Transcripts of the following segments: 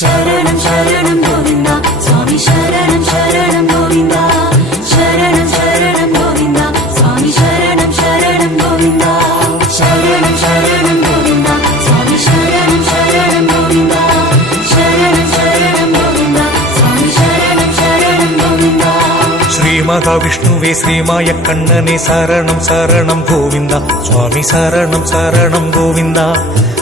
ശരണം ശരണം ഗോവിന്ദ സ്വാമി ശരണം ശരണം ഗോവിന്ദ ശരണം ശരണം ഗോവിന്ദ സ്വാമി ശരണം ശരണം ഗോവിന്ദ ശരണം ശരണം ഗോവിന്ദ സ്വാമി ശരണം ശരണം ഗോവിന്ദ ശരണം ശരണം ഗോവിന്ദ സ്വാമി ശരണം ശരണം ഗോവിന്ദ ശ്രീ മഹാവിഷ്ണുവേ ശ്രീമായ കണ്ണനെ ശരണം ശരണം ഗോവിന്ദ സ്വാമി ശരണം ശരണം ഗോവിന്ദ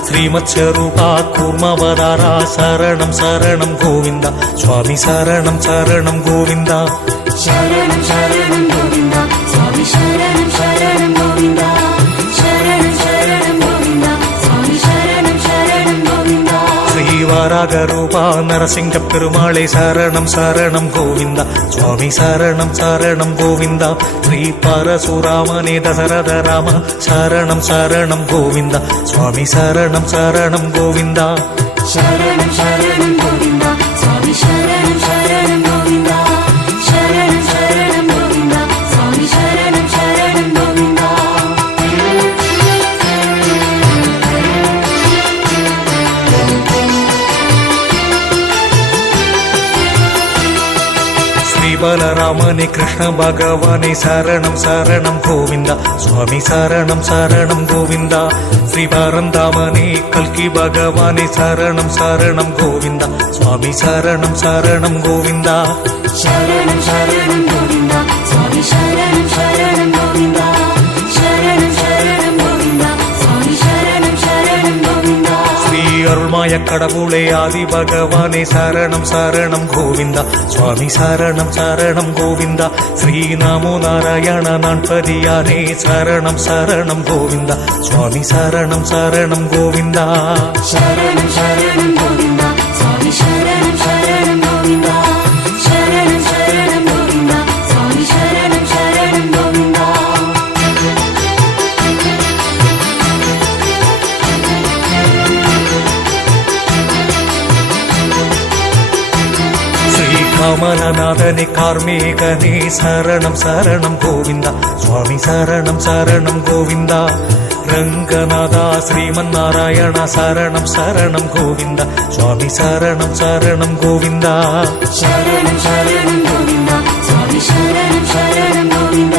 ശ്രീമത്സ്വരൂപ കൂർമ്മവതാര ശരണം ശരണം ഗോവിന്ദ സ്വാമി ശരണം ശരണം ഗോവിന്ദ ശരണം ശരണം ഗോവിന്ദ സ്വാമി ശരണം ശരണം ഗോവിന്ദ ശരണം ശരണം ഗോവിന്ദ സ്വാമി ശരണം ശരണം ഗോവിന്ദ ശ്രീവാരാഗരൂപ നരസിംഹ പെരുമാളെ ശരണം ശരണം ഗോവിന്ദ സ്വാമി ശരണം ശരണം ഗോവിന്ദ ശ്രീ പരശുരാമനെ ദശരഥ രാമ ശരണം ശരണം ഗോവിന്ദ സ്വാമി ശരണം ശരണം ഗോവിന്ദ ശരണം ശരണം ഗോവിന്ദ സ്വാമി ശരണം ശരണം ഗോവിന്ദ ശരണം ശരണം ഗോവിന്ദ സ്വാമി ശരണം ശരണം ഗോവിന്ദ ബലരാമനെ കൃഷ്ണ ഭഗവാനെ ശരണം ശരണം ഗോവിന്ദ സ്വാമി ശരണം ശരണം ഗോവിന്ദ ശ്രീ പരന്താമനെ കൽക്കി ഭഗവാനെ ശരണം ശരണം ഗോവിന്ദ സ്വാമി ശരണം ശരണം ഗോവിന്ദ ശരണം ശരണം ഗോവിന്ദ സ്വാമി ശരണം ശരണം ഗോവിന്ദ ശരണം ശരണം ഗോവിന്ദ സ്വാമി ശരണം ശരണം ഗോവിന്ദ ശ്രീ അരുൾമായ കടവുളെ ആദി ഭഗവാനെ ശരണം ശരണം ഗോവിന്ദ സ്വാമി ശരണം ശരണം ഗോവിന്ദ ശ്രീ നമോ നാരായണ നാൺപതിയാനേ ശരണം ശരണം ഗോവിന്ദ സ്വാമി ശരണം ശരണം ഗോവിന്ദ ശരണം ശരണം ഗോവിന്ദ സ്വാമി ശരണം ശരണം ഗോവിന്ദ ശരണം ശരണം ഗോവിന്ദ സ്വാമി ശരണം ശരണം ഗോവിന്ദ കമലനാഥനെ കാർമേകനെ ശരണം ശരണം ഗോവിന്ദ സ്വാമി ശരണം ശരണം ഗോവിന്ദ രംഗനാഥ ശ്രീമന്നാരായണ ശരണം ശരണം ഗോവിന്ദ സ്വാമി ശരണം ശരണം ഗോവിന്ദ ശരണം ശരണം ഗോവിന്ദ സ്വാമി ശരണം ശരണം ഗോവിന്ദ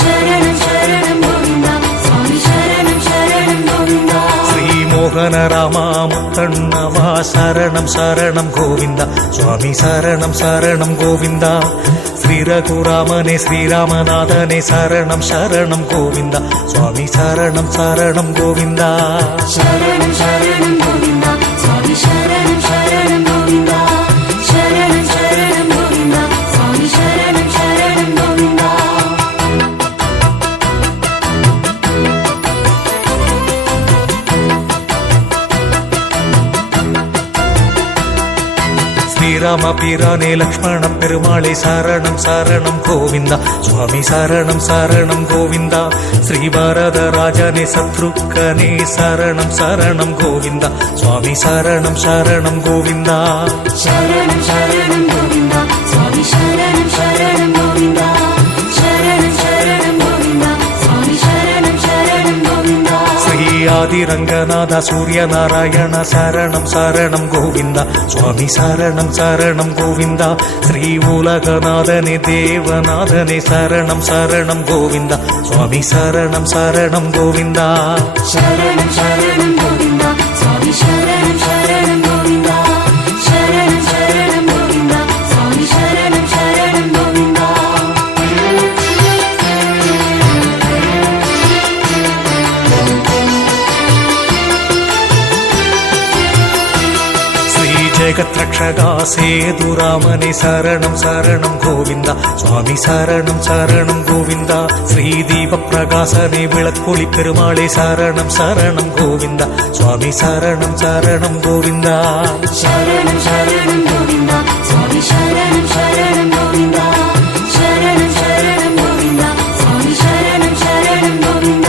ശരണം ശരണം ഗോവിന്ദ സ്വാമി ശരണം ശരണം ഗോവിന്ദ മോഹന രാമ മുത്തണ്ണവ ശരണം ശരണം ഗോവിന്ദ സ്വാമി ശരണം ശരണം ഗോവിന്ദ ശ്രീ രഘുരാമനെ ശ്രീരാമനാഥനെ ശരണം ശരണം ഗോവിന്ദ സ്വാമി ശരണം ശരണം ഗോവിന്ദ ശരണം ശരണം ഗോവിന്ദ സ്വാമി ശരണം ശരണം ഗോവിന്ദ ശരണം ശരണം ഗോവിന്ദ സ്വാമി ശരണം ശരണം ഗോവിന്ദ ശ്രീരാമ പീരാനെ ലക്ഷ്മണ പെരുമാളെ ശരണം ശരണം ഗോവിന്ദ സ്വാമി ശരണം ശരണം ഗോവിന്ദ ശ്രീ ഭരതരാജനെ ശത്രുഘ്നെ ശരണം ശരണം ഗോവിന്ദ സ്വാമി ശരണം ശരണം ഗോവിന്ദ ശരണം ശരണം ഗോവിന്ദ സ്വാമി ശരണം ശരണം ഗോവിന്ദ ശരണം ശരണം ഗോവിന്ദ സ്വാമി ശരണം ശരണം ഗോവിന്ദ ശ്രീ ആദിരംഗനാഥ സൂര്യനാരായണ ശരണം ശരണം ഗോവിന്ദ സ്വാമി ശരണം ശരണം ഗോവിന്ദ ശ്രീ ഉലകനാഥനെ ദേവനാഥനെ ശരണം ശരണം ഗോവിന്ദ സ്വാമി ശരണം ശരണം ഗോവിന്ദ ശരണം ശരണം ഗോവിന്ദ സ്വാമി ശരണം ശരണം ഗോവിന്ദ ശരണം ശരണം ഗോവിന്ദ സ്വാമി ശരണം ശരണം ഗോവിന്ദ ജഗത്രക്ഷക സേതുരാമനെ ശരണം ശരണം ഗോവിന്ദ സ്വാമി ശരണം ശരണം ഗോവിന്ദ ശ്രീദീപപ്രകാശനെ വിളക്കൊളി പെരുമാളെ ശരണം ശരണം ഗോവിന്ദ സ്വാമി ശരണം ശരണം ഗോവിന്ദ ശരണം ശരണം ഗോവിന്ദ സ്വാമി ശരണം ശരണം ഗോവിന്ദ ശരണം ശരണം ഗോവിന്ദ സ്വാമി ശരണം ശരണം ഗോവിന്ദ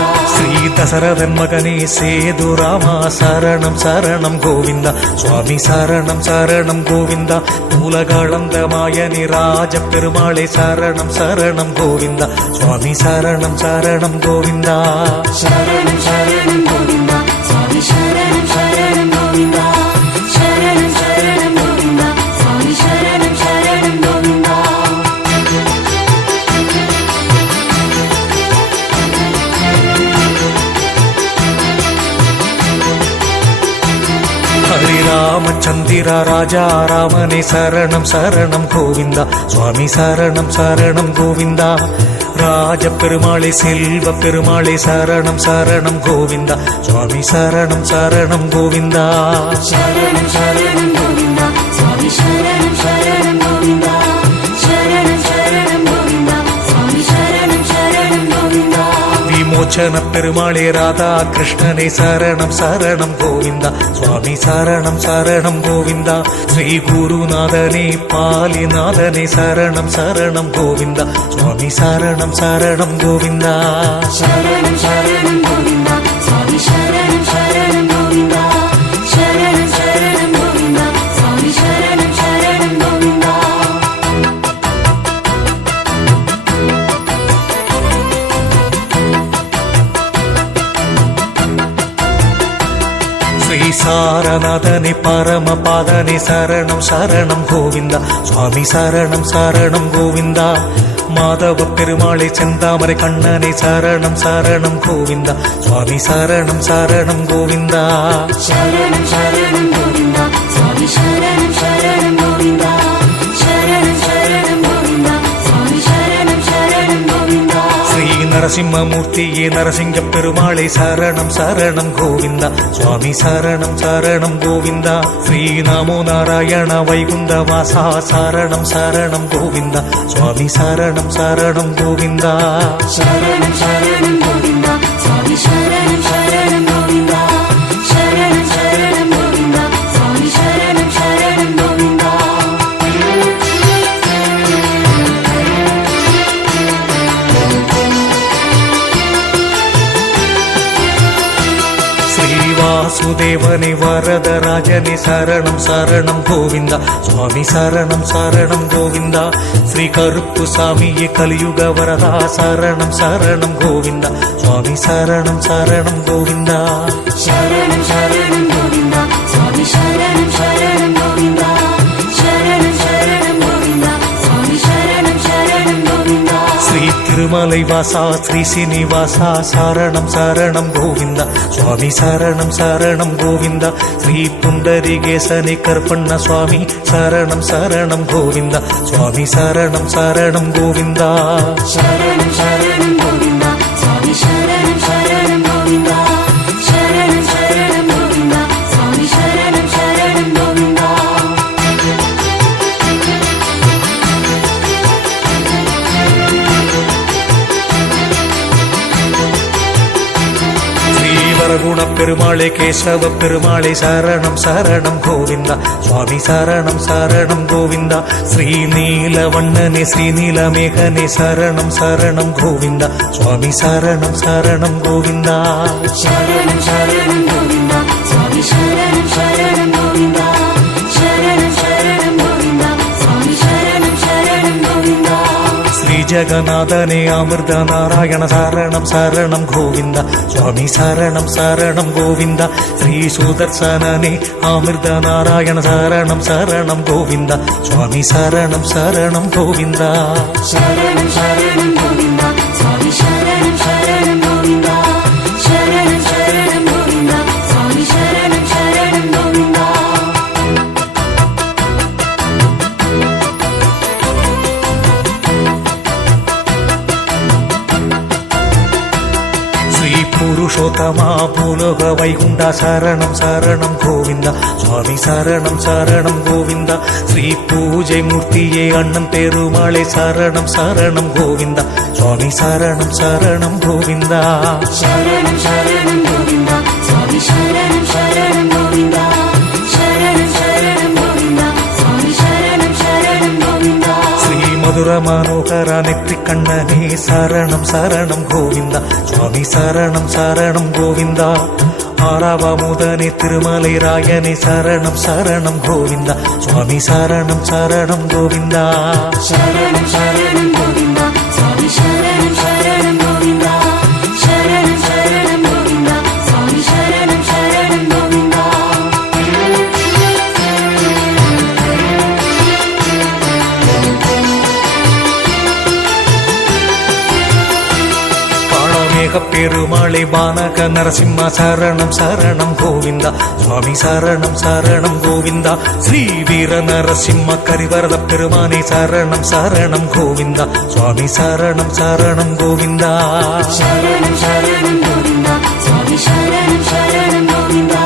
ദശരഥൻ മകനെ സേതുരാമ ശരണം ശരണം ഗോവിന്ദ സ്വാമി ശരണം ശരണം ഗോവിന്ദ മൂലകളന്തമായ നിരാജ പെരുമാളെ ശരണം ശരണം ഗോവിന്ദ സ്വാമി ശരണം ശരണം ഗോവിന്ദ ശരണം ശരണം ഗോവിന്ദ സ്വാമി ശരണം ശരണം ഗോവിന്ദ ശരണം ശരണം ശ്രീരാമചന്ദ്ര രാജാ രാമനെ ശരണം ശരണം ഗോവിന്ദ സ്വാമി ശരണം ശരണം ഗോവിന്ദ രാജപെരുമാളെ സെൽവ പെരുമാളെ ശരണം ശരണം ഗോവിന്ദ സ്വാമി ശരണം ശരണം ഗോവിന്ദ ശരണം ശരണം ഗോവിന്ദ സ്വാമി ശരണം ശരണം ഗോവിന്ദ ശരണം ശരണം ഗോവിന്ദ സ്വാമി ശരണം ശരണം ഗോവിന്ദ വിമോചന പെരുമാളെ രാധാ കൃഷ്ണനെ ശരണം ശരണം ഗോവിന്ദ സ്വാമി ശരണം ശരണം ഗോവിന്ദ ശ്രീ ഗുരുനാഥനെ പാലിനാഥനെ ശരണം ശരണം ഗോവിന്ദ സ്വാമി ശരണം ശരണം ഗോവിന്ദ ശരണം ശരണം ഗോവിന്ദ സ്വാമി ശരണം ശരണം ഗോവിന്ദ ശരണം ശരണം ഗോവിന്ദ സ്വാമി ശരണം ശരണം ഗോവിന്ദ ശ്രീ സാരനാഥനെ പരമപാദനെ ശരണം ശരണം ഗോവിന്ദ സ്വാമി ശരണം ശരണം ഗോവിന്ദ മാധവ പെരുമാളെ ചെന്താമര കണ്ണനെ ശരണം ശരണം ഗോവിന്ദ സ്വാമി ശരണം ശരണം ഗോവിന്ദ ശരണം ശരണം ഗോവിന്ദ സ്വാമി ശരണം ശരണം ഗോവിന്ദ ശരണം ശരണം ഗോവിന്ദ സ്വാമി ശരണം ശരണം ഗോവിന്ദ ശ്രീ നരസിംഹമൂർത്തിയെ നരസിംഹ പെരുമാളെ ശരണം ശരണം ഗോവിന്ദ സ്വാമി ശരണം ശരണം ഗോവിന്ദ ശ്രീ നമോ നാരായണ വൈകുണ്ഠവാസ ശരണം ശരണം ഗോവിന്ദ സ്വാമി ശരണം ശരണം ഗോവിന്ദ ശരണം ശരണം ഗോവിന്ദ സ്വാമി ശരണം ശരണം ഗോവിന്ദ ശരണം ശരണം ഗോവിന്ദ സ്വാമി ശരണം ശരണം ഗോവിന്ദ ശ്രീവാസുദേവനെ വരദരാജനെ ശരണം ശരണം ഗോവിന്ദ സ്വാമി ശരണം ശരണം ഗോവിന്ദ ശ്രീ കറുപ്പുസ്വാമിയെ കലിയുഗ വരദ ശരണം ശരണം ഗോവിന്ദ സ്വാമി ശരണം ശരണം ഗോവിന്ദ ശരണം ശരണം ഗോവിന്ദ സ്വാമി ശരണം ശരണം ഗോവിന്ദ ശരണം ശരണം ഗോവിന്ദ സ്വാമി ശരണം ശരണം ഗോവിന്ദ ശ്രീ തിരുമലൈ വാസ ശ്രീ ശ്രീനിവാസ ശരണം ശരണം ഗോവിന്ദ സ്വാമി ശരണം ശരണം ഗോവിന്ദ ശ്രീ പുണ്ടരികേശനെ കർപ്പണ്ണ സ്വാമി ശരണം ശരണം ഗോവിന്ദ സ്വാമി ശരണം ശരണം ഗോവിന്ദ ശരണം ശരണം ഗോവിന്ദ സ്വാമി ശരണം ശരണം ഗോവിന്ദ ശരണം ശരണം ഗോവിന്ദ സ്വാമി ശരണം ശരണം ഗോവിന്ദ ശ്രീവരഗുണ പെരുമാളെ കേശവ പെരുമാളെ ശരണം ശരണം ഗോവിന്ദ സ്വാമി ശരണം ശരണം ഗോവിന്ദ ശ്രീ നീലവണ്ണനെ ശ്രീനീലമേഘനെ ശരണം ശരണം ഗോവിന്ദ സ്വാമി ശരണം ശരണം ഗോവിന്ദ ശരണം ശരണം ഗോവിന്ദ സ്വാമി ശരണം ശരണം ഗോവിന്ദ ശരണം ശരണം ഗോവിന്ദ സ്വാമി ശരണം ശരണം ഗോവിന്ദ ശ്രീ ജഗന്നാഥനെ അമൃത നാരായണ ശരണം ശരണം ഗോവിന്ദ സ്വാമി ശരണം ശരണം ഗോവിന്ദ ശ്രീ സുദർശനനെ അമൃത നാരായണ ശരണം ശരണം ഗോവിന്ദ സ്വാമി ശരണം ശരണം ഗോവിന്ദ ശരണം ശരണം ഗോവിന്ദ സ്വാമി ശരണം ശരണം ഗോവിന്ദ ശരണം ശരണം ഗോവിന്ദ സ്വാമി ശരണം ശരണം ഗോവിന്ദ ശ്രീ പുരുഷോത്തമ ഭൂലോക വൈകുണ്ഠ ശരണം ശരണം ഗോവിന്ദ സ്വാമി ശരണം ശരണം ഗോവിന്ദ ശ്രീ പൂജമൂർത്തിയെ അണ്ണൻ പെരുമാളെ ശരണം ശരണം ഗോവിന്ദ സ്വാമി ശരണം ശരണം ഗോവിന്ദ ശരണം ശരണം ഗോവിന്ദ സ്വാമി ശരണം ശരണം ഗോവിന്ദ ശരണം ശരണം ഗോവിന്ദ സ്വാമി ശരണം ശരണം ഗോവിന്ദ ശ്രീ മധുര മനോഹര നെറ്റിക്കണ്ണനെ ശരണം ശരണം ഗോവിന്ദ സ്വാമി ശരണം ശരണം ഗോവിന്ദ ആറാവമുദനെ തിരുമലൈ രായനെ ശരണം ശരണം ഗോവിന്ദ സ്വാമി ശരണം ശരണം ഗോവിന്ദ ശരണം ശരണം ഗോവിന്ദ സ്വാമി ശരണം ശരണം ഗോവിന്ദ ശരണം ശരണം ഗോവിന്ദ സ്വാമി ശരണം ശരണം ഗോവിന്ദ பெருமாளே பானக நரசிம்ம சரணம் சரணம் கோவிந்தா சுவாமி சரணம் சரணம் கோவிந்தா ஸ்ரீ வீர நரசிம்ம கரிவரத பெருமானே சரணம் சரணம் கோவிந்தா சுவாமி சரணம் சரணம் கோவிந்தா சரணம் சரணம் கோவிந்தா சுவாமி சரணம் சரணம் கோவிந்தா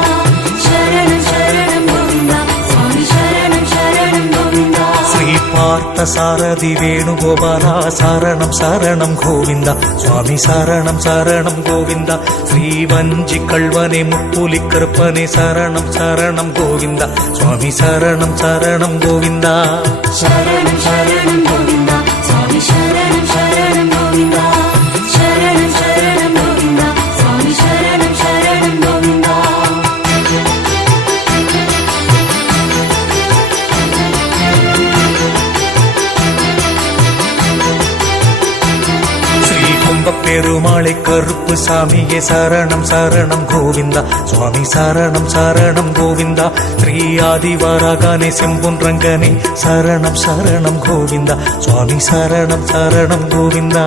சரணம் சரணம் கோவிந்தா சுவாமி சரணம் சரணம் கோவிந்தா ஸ்ரீ பார்த்த சாரதி வேணுகோபாலா சரணம் சரணம் கோவிந்தா சுவாமி சரணம் சரணம் கோவிந்தா ஸ்ரீ வஞ்சி கல்வனே முப்புலி கருப்பனே சரணம் சரணம் கோவிந்தா சுவாமி சரணம் சரணம் கோவிந்தா சரணம் சரணம் கோவிந்தா சுவாமி சரணம் சரணம் கோவிந்தா சரணம் சரணம் கோவிந்தா சுவாமி சரணம் சரணம் கோவிந்தா ஸ்ரீ கும்ப பெருமாளை கருப்பு சாமியே சரணம் சரணம் கோவிந்தா சுவாமி சரணம் சரணம் கோவிந்தா ஸ்ரீ ஆதிவராகனே செம்பொன் ரங்கனே சரணம் சரணம் கோவிந்தா சுவாமி சரணம் சரணம் கோவிந்தா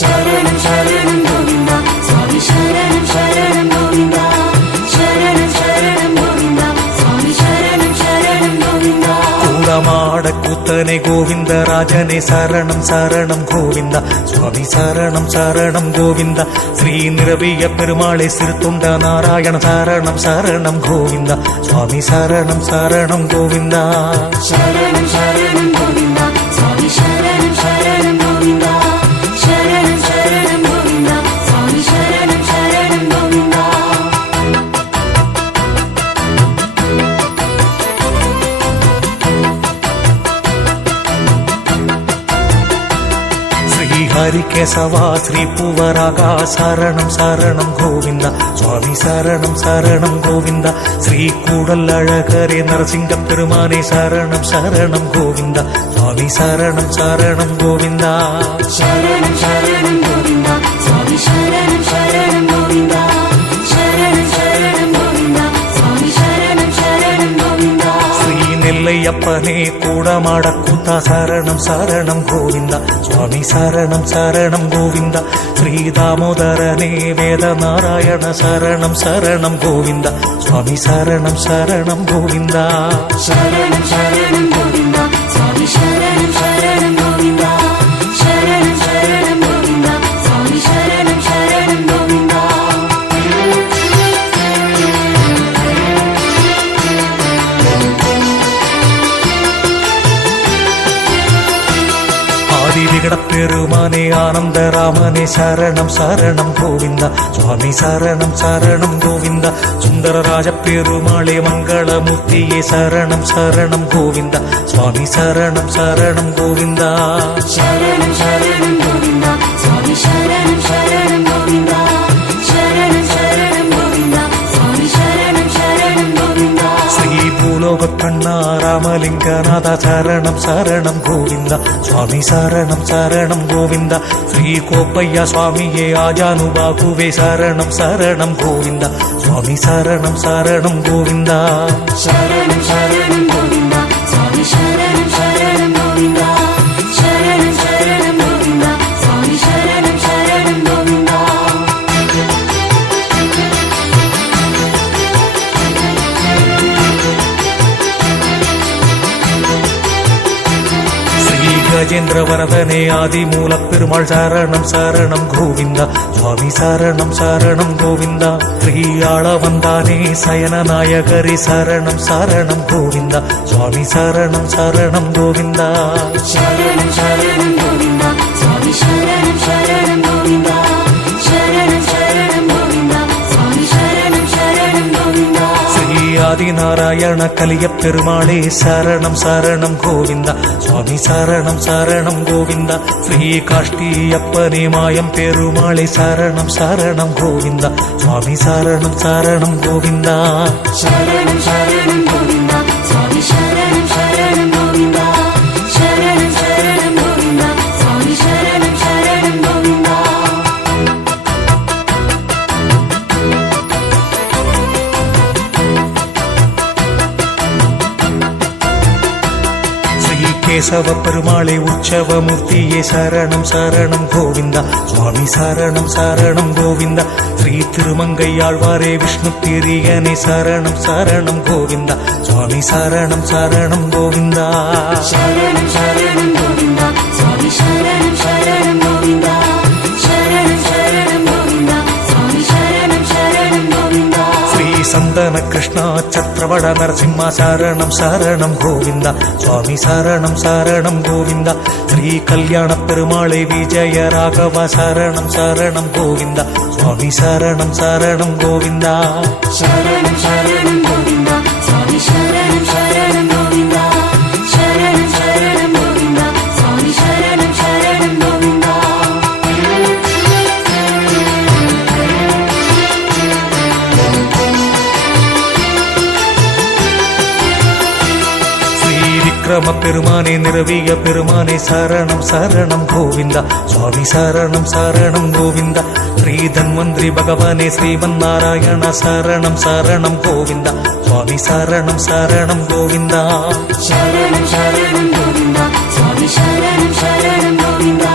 சரணம் சரணம் கோவிந்தா சுவாமி சரணம் சரணம் கோவிந்தா சரணம் சரணம் கோவிந்தா சுவாமி சரணம் சரணம் கோவிந்தா கூடமாட கூத்தனே கோவிந்த ராஜனே சரணம் சரணம் கோவிந்தா சுவாமி சரணம் சரணம் கோவிந்தா ஸ்ரீ நிரவிய பெருமாளை சிறுத்தொண்ட நாராயண சரணம் சரணம் கோவிந்தா சுவாமி சரணம் சரணம் கோவிந்தா சரணம் சரணம் கோவிந்தா சுவாமி சரணம் சரணம் கோவிந்தா சரணம் சரணம் கோவிந்தா சுவாமி சரணம் சரணம் கோவிந்தா ஸ்ரீ ஹரி கேசவா ஸ்ரீ பூவராகா சரணம் சரணம் கோவிந்தா சுவாமி சரணம் சரணம் கோவிந்தா ஸ்ரீ கூடல் அழகரே நரசிங்க பெருமானே சரணம் சரணம் கோவிந்தா சுவாமி சரணம் சரணம் கோவிந்தா சரணம் சரணம் கோவிந்தா சுவாமி சரணம் சரணம் கோவிந்தா சரணம் சரணம் கோவிந்தா சுவாமி சரணம் சரணம் கோவிந்தா ஸ்ரீ நெல்லையப்பனே கூடமாட கூத்தா சரணம் சரணம் கோவிந்தா சுவாமி சரணம் சரணம் கோவிந்தா ஸ்ரீ தாமோதரனே வேத நாராயண சரணம் சரணம் கோவிந்தா சுவாமி சரணம் சரணம் கோவிந்தா சரணம் சரணம் கோவிந்தா சுவாமி சரணம் சரணம் கோவிந்தா சரணம் சரணம் கோவிந்தா சுவாமி சரணம் சரணம் கோவிந்தா ஆதி விகட பெருமானே ஆனந்த ராமனே சரணம் சரணம் கோவிந்தா சுவாமி சரணம் சரணம் கோவிந்தா சுந்தரராஜ பெருமாளே மங்களமூர்த்தியே சரணம் சரணம் கோவிந்தா சுவாமி சரணம் சரணம் கோவிந்தா சரணம் சரணம் கோவிந்தா சுவாமி சரணம் சரணம் கோவிந்தா சரணம் சரணம் கோவிந்தா சுவாமி சரணம் சரணம் கோவிந்தா ஸ்ரீ பூலோக கண்ணா ராமலிங்கநாத சரணம் சரணம் கோவிந்தா சுவாமி சரணம் சரணம் கோவிந்தா ஸ்ரீ கோப்பையா சுவாமியே ஆஜானுபாகுவே சரணம் சரணம் கோவிந்தா சுவாமி சரணம் சரணம் கோவிந்தா சரணம் சரணம் கோவிந்தா சுவாமி சரணம் சரணம் கோவிந்தா சரணம் சரணம் கோவிந்தா சுவாமி சரணம் சரணம் கோவிந்தா ஸ்ரீ கஜேந்திர வரதனே ஆதி மூல பெருமாள் சரணம் சரணம் கோவிந்தா சுவாமி சரணம் சரணம் கோவிந்தா ஸ்ரீ ஆள வந்தானே சயன நாயகரி சரணம் சரணம் கோவிந்தா சுவாமி சரணம் சரணம் கோவிந்தா சரணம் சரணம் கோவிந்தா சுவாமி சரணம் சரணம் கோவிந்தா சரணம் சரணம் கோவிந்தா சுவாமி சரணம் சரணம் கோவிந்தா ஸ்ரீ ஆதிநாராயண கலிய பெருமாளே சரணம் சரணம் கோவிந்தா சுவாமி சரணம் சரணம் கோவிந்தா ஸ்ரீ காஷ்டியப்பனே மாயம் பெருமாளே சரணம் சரணம் கோவிந்தா சுவாமி சரணம் சரணம் கோவிந்தா சரணம் சரணம் கோவிந்தா சுவாமி சரணம் சரணம் கோவிந்தா சரணம் சரணம் கோவிந்தா சுவாமி சரணம் சரணம் கோவிந்தா கேசவ பெருமாளே உற்சவமூர்த்தியே சரணம் சரணம் கோவிந்தா சுவாமி சரணம் சரணம் கோவிந்தா ஸ்ரீ திருமங்கையாழ்வாரே விஷ்ணு பிரியனே சரணம் சரணம் கோவிந்தா சுவாமி சரணம் சரணம் கோவிந்தா சரணம் சரணம் கோவிந்தா சுவாமி சரணம் சரணம் கோவிந்தா சரணம் சரணம் கோவிந்தா சுவாமி சரணம் சரணம் கோவிந்தா ஸ்ரீ சந்தன கிருஷ்ணா சத்ரவட நரசிம்மா சரணம் சரணம் கோவிந்தா சுவாமி சரணம் சரணம் கோவிந்தா ஸ்ரீ கல்யாண பெருமாளை விஜய ராகவ சரணம் சரணம் கோவிந்தா சுவாமி சரணம் சரணம் கோவிந்தா சரணம் சரணம் கோவிந்தா சுவாமி சரணம் சரணம் கோவிந்தா சரணம் சரணம் கோவிந்தா சுவாமி சரணம் சரணம் கோவிந்தா விக்ரம பெருமானே நிரவிய பெருமானே சரணம் சரணம் கோவிந்தா சுவாமி சரணம் சரணம் கோவிந்தா ஸ்ரீ தன்வந்திரி பகவானே ஸ்ரீமன் நாராயண சரணம் சரணம் கோவிந்தா சுவாமி சரணம் சரணம் கோவிந்தா சரணம் சரணம் கோவிந்தா சுவாமி சரணம் சரணம் கோவிந்தா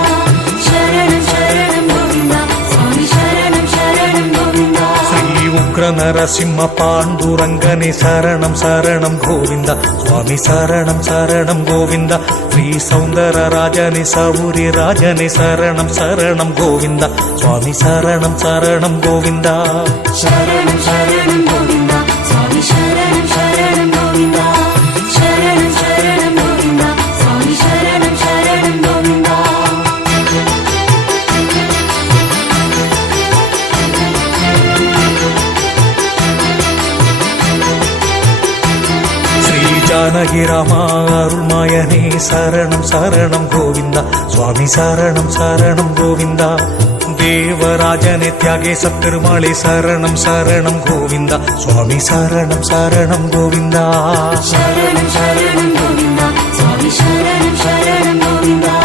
சரணம் சரணம் கோவிந்தா சுவாமி சரணம் சரணம் கோவிந்தா ஸ்ரீ உக்ர நரசிம்ம பாண்டூரங்கனே சரணம் சரணம் கோவிந்தா சுவாமி சரணம் சரணம் கோவிந்தா ஸ்ரீ சௌந்தர ராஜனே சௌரி ராஜனே சரணம் சரணம் கோவிந்தா சுவாமி சரணம் சரணம் கோவிந்தா சரணம் சரணம் கோவிந்தா சுவாமி சரணம் சரணம் கோவிந்தா சரணம் சரணம் கோவிந்தா சுவாமி சரணம் சரணம் கோவிந்தா ஸ்ரீ ஜானகி ராமா அருள்மாயனே சரணம் சரணம் கோவிந்தா சுவாமி சரணம் சரணம் கோவிந்தா தேவராஜனே தியாகேச பெருமாளே சரணம் சரணம் கோவிந்தா சுவாமி சரணம் சரணம் கோவிந்தா சரணம் சரணம் கோவிந்தா சுவாமி சரணம் சரணம் கோவிந்தா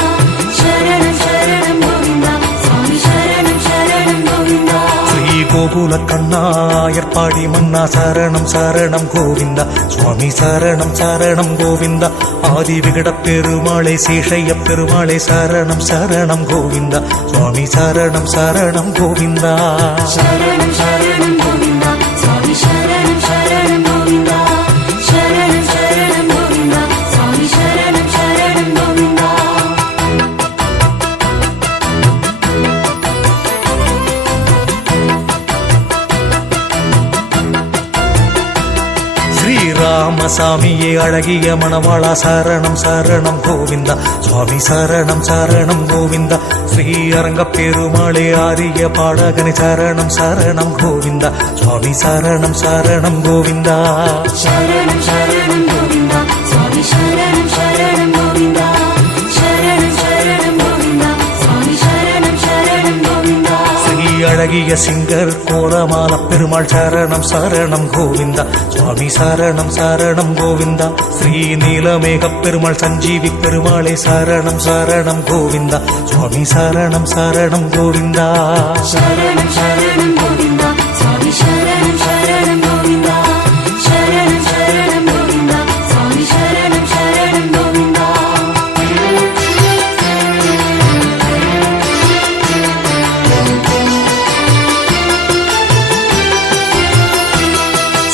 சரணம் சரணம் கோவிந்தா சுவாமி சரணம் சரணம் கோவிந்தா ஸ்ரீ கோகுல கண்ணாயர்பாடி மன்னா சரணம் சரணம் கோவிந்தா சுவாமி சரணம் சரணம் கோவிந்தா ஆதி விகட பெருமாளே சேஷைய பெருமாளே சரணம் சரணம் கோவிந்தா சுவாமி சரணம் சரணம் கோவிந்தா சரணம் சரணம் கோவிந்தா சுவாமி சரணம் சரணம் கோவிந்தா சரணம் சரணம் கோவிந்தா சுவாமி சரணம் சரணம் கோவிந்தா ஸ்ரீராமசாமியே அழகிய மணவாளா சரணம் சரணம் கோவிந்தா சுவாமி சரணம் சரணம் கோவிந்தா ஸ்ரீ அரங்க பெருமாளே ஆரிய பாடகனே சரணம் சரணம் கோவிந்தா சுவாமி சரணம் சரணம் கோவிந்தா சரணம் சரணம் கோவிந்தா சுவாமி சரணம் சரணம் கோவிந்தா சரணம் சரணம் கோவிந்தா சுவாமி சரணம் சரணம் கோவிந்தா ஸ்ரீ அழகிய சிங்கர் கோலமால பெருமாள் சரணம் சரணம் கோவிந்தா சுவாமி சரணம் சரணம் கோவிந்தா ஸ்ரீ நீலமேக பெருமாள் சஞ்சீவி பெருமாளே சரணம் சரணம் கோவிந்தா சுவாமி சரணம் சரணம் கோவிந்தா சரணம் சரணம் கோவிந்தா சுவாமி சரணம் சரணம் கோவிந்தா சரணம் சரணம் கோவிந்தா சுவாமி சரணம் சரணம் கோவிந்தா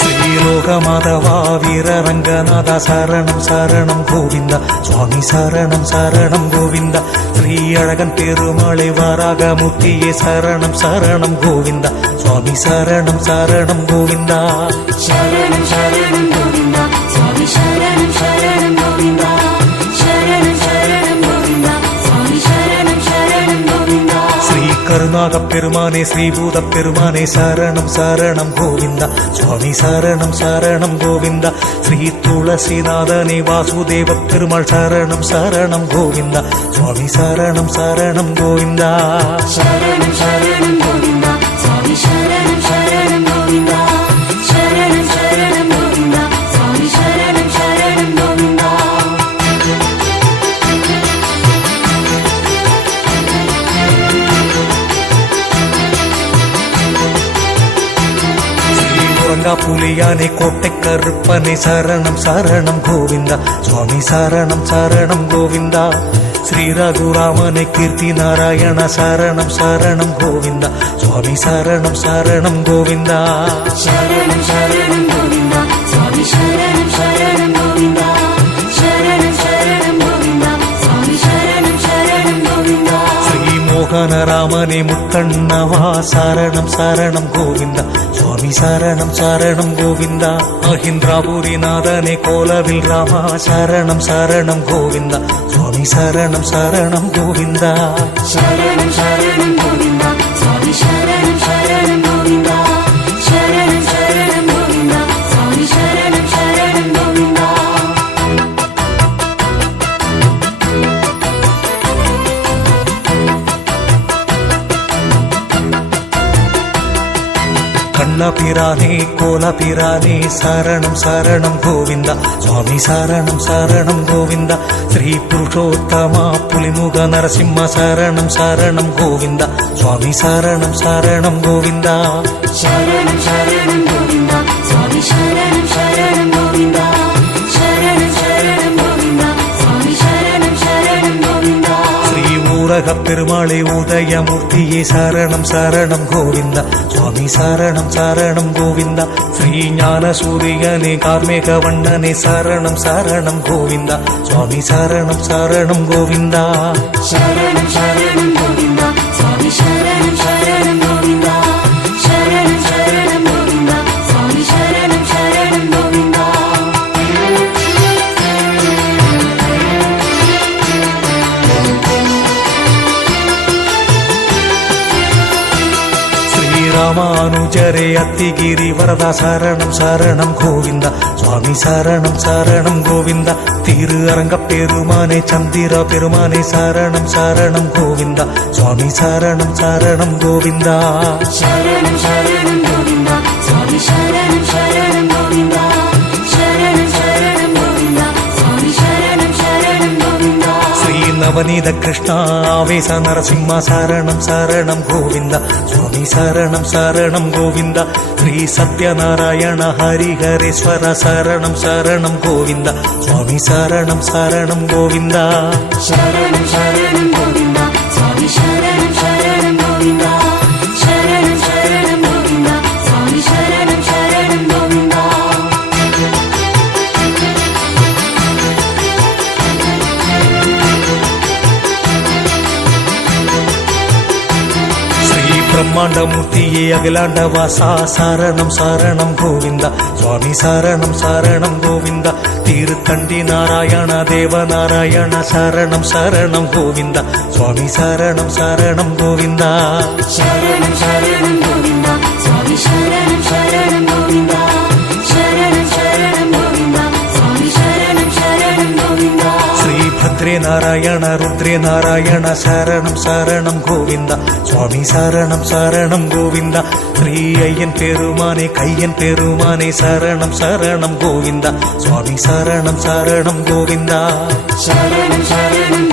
ஸ்ரீலோகமாதவா வீரரங்கநாத சரணம் சரணம் கோவிந்தா சுவாமி சரணம் சரணம் கோவிந்தா ஸ்ரீ அழகன் பெருமாளை வாராக முத்தியே சரணம் சரணம் கோவிந்தா சுவாமி சரணம் சரணம் கோவிந்தா சரணம் சரணம் கோவிந்தா சுவாமி சரணம் சரணம் கோவிந்தா சரணம் சரணம் கோவிந்தா சுவாமி சரணம் சரணம் கோவிந்தா ஸ்ரீ கருணாக பெருமானே ஸ்ரீபூத பெருமானே சரணம் சரணம் கோவிந்தா சுவாமி சரணம் சரணம் கோவிந்தா ஸ்ரீ துளசிநாதனே வாசுதேவ பெருமாள் சரணம் சரணம் கோவிந்தா சுவாமி சரணம் சரணம் கோவிந்தா சரணம் சரணம் கோவிந்தா சுவாமி சரணம் சரணம் கோவிந்தா சரணம் சரணம் கோவிந்தா சுவாமி சரணம் சரணம் கோவிந்தா ஸ்ரீ முரங்காப்பூலே ஞானசூரியானே கோட்டை கருப்பனே சரணம் சரணம் கோவிந்தா சுவாமி சரணம் சரணம் கோவிந்தா ஸ்ரீ ரகுராமனே கீர்த்தி நாராயண சரணம் சரணம் கோவிந்தா சுவாமி சரணம் சரணம் கோவிந்தா சரணம் சரணம் கோவிந்தா சுவாமி சரணம் சரணம் கோவிந்தா சரணம் சரணம் கோவிந்தா சுவாமி சரணம் சரணம் கோவிந்தா ஸ்ரீ மோகனராமனே முத்தண்ணவா சரணம் சரணம் கோவிந்தா சுவாமி சரணம் சரணம் கோவிந்தா மஹிந்திராபுரிநாதனே கோலவில் ராமா சரணம் சரணம் கோவிந்தா சுவாமி சரணம் சரணம் கோவிந்தா சரணம் சரணம் கோவிந்தா சுவாமி சரணம் சரணம் கோவிந்தா சரணம் சரணம் கோவிந்தா சுவாமி சரணம் சரணம் கோவிந்தா கண்ணபிரானே கோலபிரானே சரணம் சரணம் கோவிந்தா சுவாமி சரணம் சரணம் கோவிந்தா ஸ்ரீ புருஷோத்தமா புலிமுக நரசிம்ம சரணம் சரணம் கோவிந்தா சுவாமி சரணம் சரணம் கோவிந்தா சரணம் சரணம் கோவிந்தா சுவாமி சரணம் சரணம் கோவிந்தா சரணம் சரணம் கோவிந்தா சுவாமி சரணம் சரணம் கோவிந்தா ஸ்ரீ ஊரகப் பெருமாளே உதயமூர்த்தியே சரணம் சரணம் கோவிந்தா சுவாமி சரணம் சரணம் கோவிந்தா ஸ்ரீ ஞானசூரியனே கார்மேக வண்ணனே சரணம் சரணம் கோவிந்தா சுவாமி சரணம் சரணம் கோவிந்தா சரணம் சரணம் கோவிந்தா சுவாமி சரணம் சரணம் கோவிந்தா சரணம் சரணம் கோவிந்தா சுவாமி சரணம் சரணம் கோவிந்தா ஸ்ரீராமானுஜரே அத்திகிரி வரதா சரணம் சரணம் கோவிந்தா சுவாமி சரணம் சரணம் கோவிந்தா திரு அரங்கப் பெருமானே சந்திர பெருமானே சரணம் சரணம் கோவிந்தா சுவாமி சரணம் சரணம் கோவிந்தா சரணம் சரணம் கோவிந்தா சுவாமி சரணம் சரணம் கோவிந்தா சரணம் சரணம் கோவிந்தா சுவாமி சரணம் சரணம் கோவிந்தா ஸ்ரீ நவநீத கிருஷ்ணா ஆவேச நரசிம்ம சரணம் சரணம் கோவிந்தா சுவாமி சரணம் சரணம் கோவிந்தா ஸ்ரீ சத்யநாராயண ஹரிஹரேஸ்வர சரணம் சரணம் கோவிந்தா சுவாமி சரணம் சரணம் கோவிந்தா சரணம் சரணம் கோவிந்தா சுவாமி சரணம் சரணம் கோவிந்தா சரணம் சரணம் கோவிந்தா சுவாமி சரணம் சரணம் கோவிந்தா ஸ்ரீ பிரம்மாண்டமூர்த்தியே அகிலாண்ட வாசா சரணம் சரணம் கோவிந்தா சுவாமி சரணம் சரணம் கோவிந்தா திருத்தண்டி நாராயண தேவ நாராயண சரணம் சரணம் கோவிந்தா சுவாமி சரணம் சரணம் கோவிந்தா சரணம் சரணம் கோவிந்தா சுவாமி சரணம் சரணம் கோவிந்தா சரணம் சரணம் கோவிந்தா சுவாமி சரணம் சரணம் கோவிந்தா ஸ்ரீ பத்ரே நாராயண ருத்ரே நாராயண சரணம் சரணம் கோவிந்தா சுவாமி சரணம் சரணம் கோவிந்தா ஸ்ரீ ஐயன் பெருமானே கையன் பெருமானே சரணம் சரணம் கோவிந்தா சுவாமி சரணம் சரணம் கோவிந்தா சரணம் சரணம்